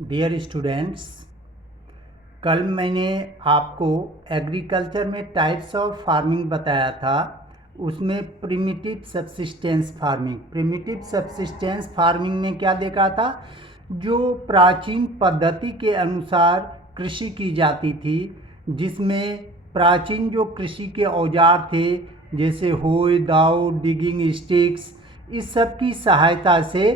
Dear students, कल मैंने आपको एग्रीकल्चर में टाइप्स ऑफ फार्मिंग बताया था। उसमें प्रिमिटिव सब्सिस्टेंस फार्मिंग में क्या देखा था, जो प्राचीन पद्धति के अनुसार कृषि की जाती थी, जिसमें प्राचीन जो कृषि के औजार थे जैसे होय, दाव, डिगिंग स्टिक्स, इस सब की सहायता से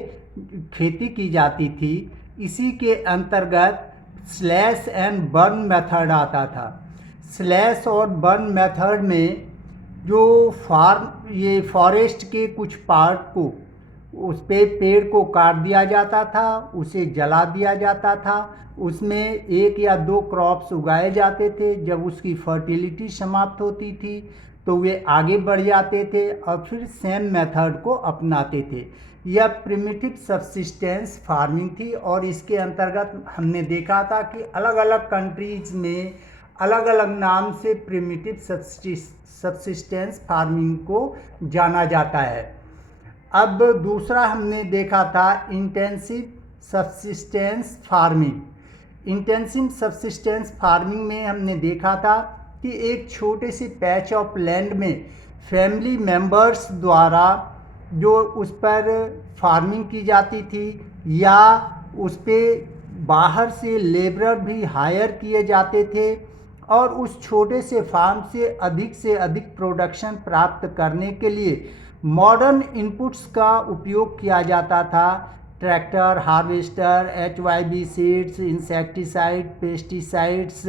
खेती की जाती थी। इसी के अंतर्गत स्लैश एंड बर्न मेथड आता था। स्लैश और बर्न मेथड में जो फॉरेस्ट के कुछ पार्ट को, उस पे पेड़ को काट दिया जाता था, उसे जला दिया जाता था, उसमें एक या दो क्रॉप्स उगाए जाते थे। जब उसकी फर्टिलिटी समाप्त होती थी तो वे आगे बढ़ जाते थे और फिर सेम मेथड को अपनाते थे। यह प्रिमिटिव सब्सिस्टेंस फार्मिंग थी और इसके अंतर्गत हमने देखा था कि अलग अलग कंट्रीज़ में अलग अलग नाम से प्रिमिटिव सब्सिस्टेंस फार्मिंग को जाना जाता है। अब दूसरा हमने देखा था intensive subsistence farming. Intensive subsistence farming में हमने देखा था कि एक छोटे से पैच ऑफ लैंड में फैमिली मेंबर्स द्वारा जो उस पर फार्मिंग की जाती थी, या उस पर बाहर से लेबरर भी हायर किए जाते थे और उस छोटे से फार्म से अधिक प्रोडक्शन प्राप्त करने के लिए मॉडर्न इनपुट्स का उपयोग किया जाता था। Tractor, harvester, HYB seeds, insecticide, pesticides,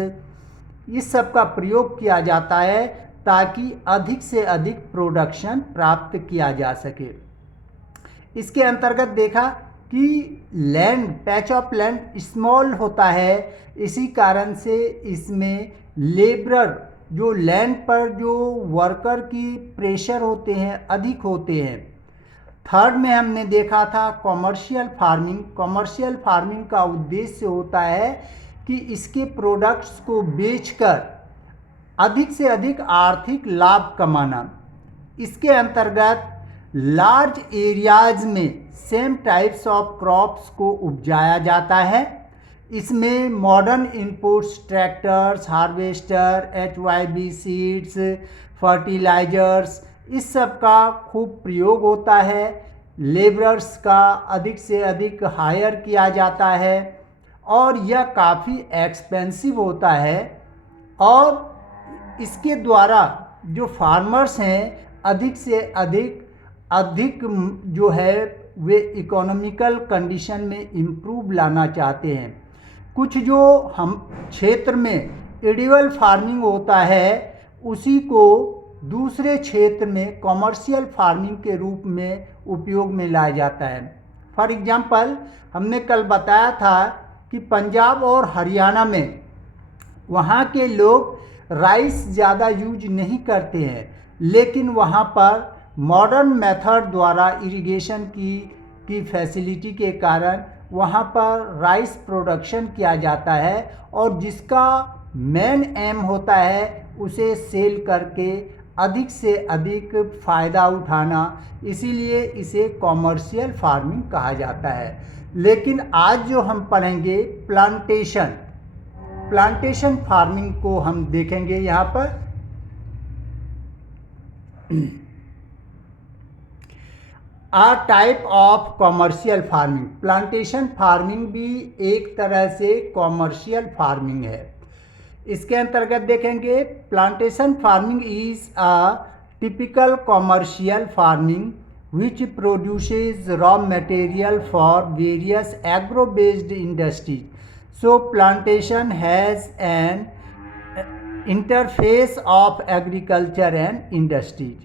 इस सब का प्रयोग किया जाता है ताकि अधिक से अधिक प्रोडक्शन प्राप्त किया जा सके। इसके अंतर्गत देखा कि पैच ऑफ लैंड स्मॉल होता है, इसी कारण से इसमें लेबरर, जो लैंड पर जो वर्कर की प्रेशर होते हैं, अधिक होते हैं। थर्ड में हमने देखा था कॉमर्शियल फार्मिंग। कॉमर्शियल फार्मिंग का उद्देश्य होता है कि इसके प्रोडक्ट्स को बेचकर अधिक से अधिक आर्थिक लाभ कमाना। इसके अंतर्गत लार्ज एरियाज में सेम टाइप्स ऑफ क्रॉप्स को उपजाया जाता है। इसमें modern inputs, tractors, harvester, HYB seeds, fertilisers, इस सब का खूब प्रयोग होता है। लेबरर्स का अधिक से अधिक हायर किया जाता है और यह काफ़ी एक्सपेंसिव होता है। और इसके द्वारा जो फार्मर्स हैं अधिक से अधिक जो है वे इकोनॉमिकल कंडीशन में इम्प्रूव लाना चाहते हैं। कुछ जो हम क्षेत्र में एडिबल फार्मिंग होता है, उसी को दूसरे क्षेत्र में कॉमर्शियल फार्मिंग के रूप में उपयोग में लाया जाता है। फॉर एग्जांपल, हमने कल बताया था कि पंजाब और हरियाणा में वहाँ के लोग राइस ज़्यादा यूज नहीं करते हैं, लेकिन वहाँ पर मॉडर्न मेथड द्वारा इरिगेशन की फैसिलिटी के कारण वहाँ पर राइस प्रोडक्शन किया जाता है और जिसका मेन एम होता है उसे सेल करके अधिक से अधिक फ़ायदा उठाना, इसीलिए इसे कॉमर्शियल फार्मिंग कहा जाता है। लेकिन आज जो हम पढ़ेंगे प्लांटेशन फार्मिंग को हम देखेंगे। यहाँ पर a type of commercial farming. Plantation farming भी एक तरह से कॉमर्शियल फार्मिंग है। इसके अंतर्गत देखेंगे plantation farming is a typical commercial farming which produces raw material for various agro based industries. So plantation has an interface of agriculture and industries.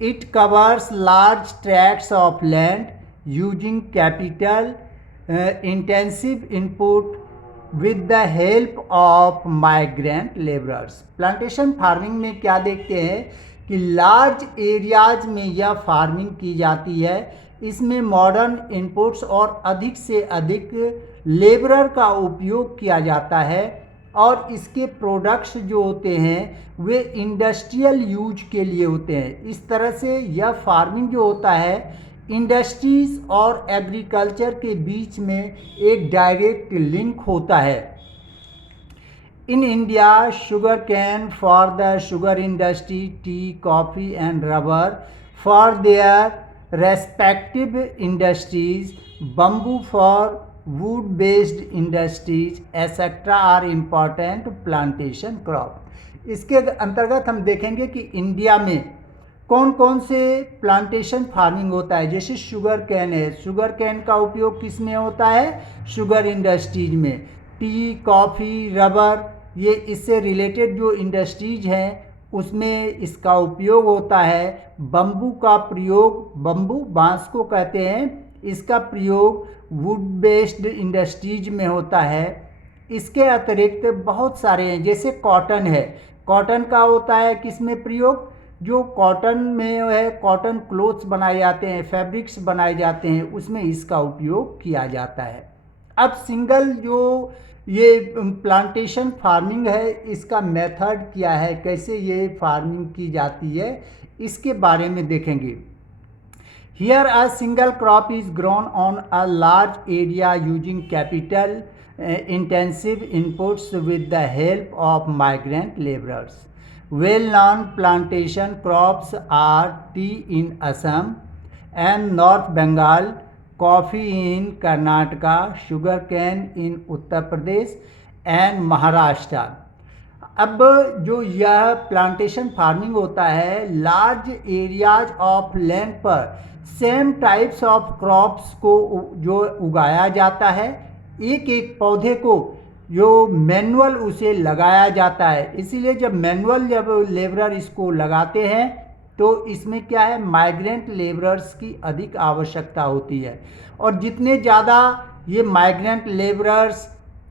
It covers large tracts of land using capital intensive input with the help of migrant laborers. Plantation farming में क्या देखते हैं कि large areas में यह farming की जाती है। इसमें मॉडर्न इनपुट्स और अधिक से अधिक लेबरर का उपयोग किया जाता है और इसके प्रोडक्ट्स जो होते हैं वे इंडस्ट्रियल यूज के लिए होते हैं। इस तरह से यह फार्मिंग जो होता है इंडस्ट्रीज और एग्रीकल्चर के बीच में एक डायरेक्ट लिंक होता है। In India sugar cane for the sugar industry, tea, coffee and rubber for their respective industries, bamboo for wood based industries etcetera are important plantation crop. इसके अंतर्गत हम देखेंगे कि इंडिया में कौन कौन से प्लांटेशन फार्मिंग होता है। जैसे शुगर कैन है, शुगर कैन का उपयोग किस में होता है? शुगर इंडस्ट्रीज में। टी, कॉफ़ी, रबर, ये इससे रिलेटेड जो इंडस्ट्रीज हैं उसमें इसका उपयोग होता है। बम्बू का प्रयोग, बम्बू बांस को कहते हैं, इसका प्रयोग वुड बेस्ड इंडस्ट्रीज में होता है। इसके अतिरिक्त बहुत सारे हैं, जैसे कॉटन है, कॉटन का होता है किस में प्रयोग? जो कॉटन में है, कॉटन क्लोथ्स बनाए जाते हैं, फैब्रिक्स बनाए जाते हैं, उसमें इसका उपयोग किया जाता है। अब सिंगल जो ये प्लांटेशन फार्मिंग है, इसका मेथड क्या है, कैसे ये फार्मिंग की जाती है, इसके बारे में देखेंगे। Here a single crop is grown on a large area using capital intensive inputs with the help of migrant laborers. Well-known plantation crops are tea in Assam and North Bengal, coffee in Karnataka, sugarcane in Uttar Pradesh and Maharashtra. अब जो यह plantation farming होता है, large areas of land पर same types of crops को जो उगाया जाता है, एक एक पौधे को जो मैनुअल उसे लगाया जाता है। इसीलिए जब लेबरर इसको लगाते हैं तो इसमें क्या है, माइग्रेंट लेबरर्स की अधिक आवश्यकता होती है। और जितने ज़्यादा ये माइग्रेंट लेबरर्स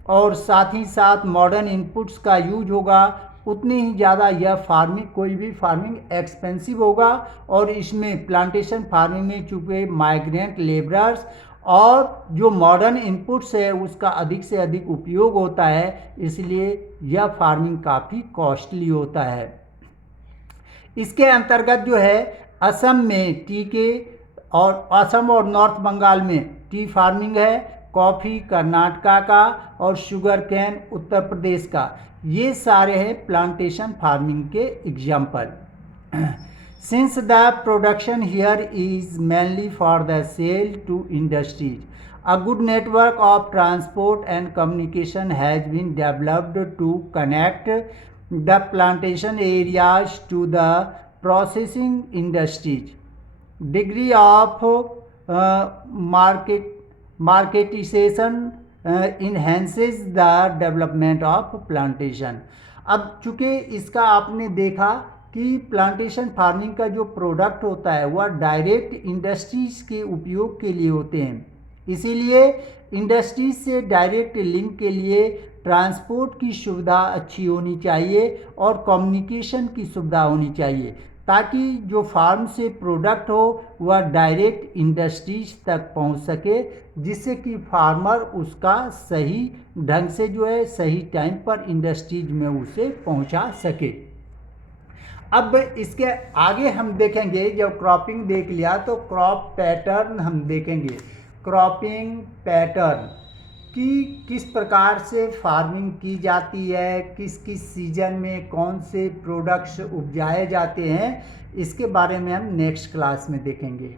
और साथ ही साथ मॉडर्न इनपुट्स का यूज होगा, उतनी ही ज़्यादा यह फार्मिंग, कोई भी फार्मिंग एक्सपेंसिव होगा। और इसमें प्लांटेशन फार्मिंग में चूँकि माइग्रेंट लेबरर्स और जो मॉडर्न इनपुट्स है उसका अधिक से अधिक उपयोग होता है, इसलिए यह फार्मिंग काफ़ी कॉस्टली होता है। इसके अंतर्गत जो है असम में टी के, और असम और नॉर्थ बंगाल में टी फार्मिंग है, कॉफ़ी कर्नाटका का और शुगर कैन उत्तर प्रदेश का, ये सारे हैं प्लांटेशन फार्मिंग के example. Since the production here is mainly for the sale to industries, a good network of transport and communication has been developed to connect the plantation areas to the processing industries. Degree of marketization enhances the development of plantation. अब चूँकि इसका आपने देखा कि plantation farming का जो product होता है वह डायरेक्ट इंडस्ट्रीज़ के उपयोग के लिए होते हैं, इसीलिए इंडस्ट्रीज से डायरेक्ट लिंक के लिए ट्रांसपोर्ट की सुविधा अच्छी होनी चाहिए और कम्युनिकेशन की सुविधा होनी चाहिए, ताकि जो फार्म से प्रोडक्ट हो वह डायरेक्ट इंडस्ट्रीज तक पहुंच सके, जिससे कि फार्मर उसका सही ढंग से जो है सही टाइम पर इंडस्ट्रीज में उसे पहुंचा सके। अब इसके आगे हम देखेंगे, जब क्रॉपिंग देख लिया तो क्रॉप पैटर्न हम देखेंगे। क्रॉपिंग पैटर्न कि किस प्रकार से फार्मिंग की जाती है, किस किस सीजन में कौन से प्रोडक्ट्स उपजाए जाते हैं, इसके बारे में हम नेक्स्ट क्लास में देखेंगे।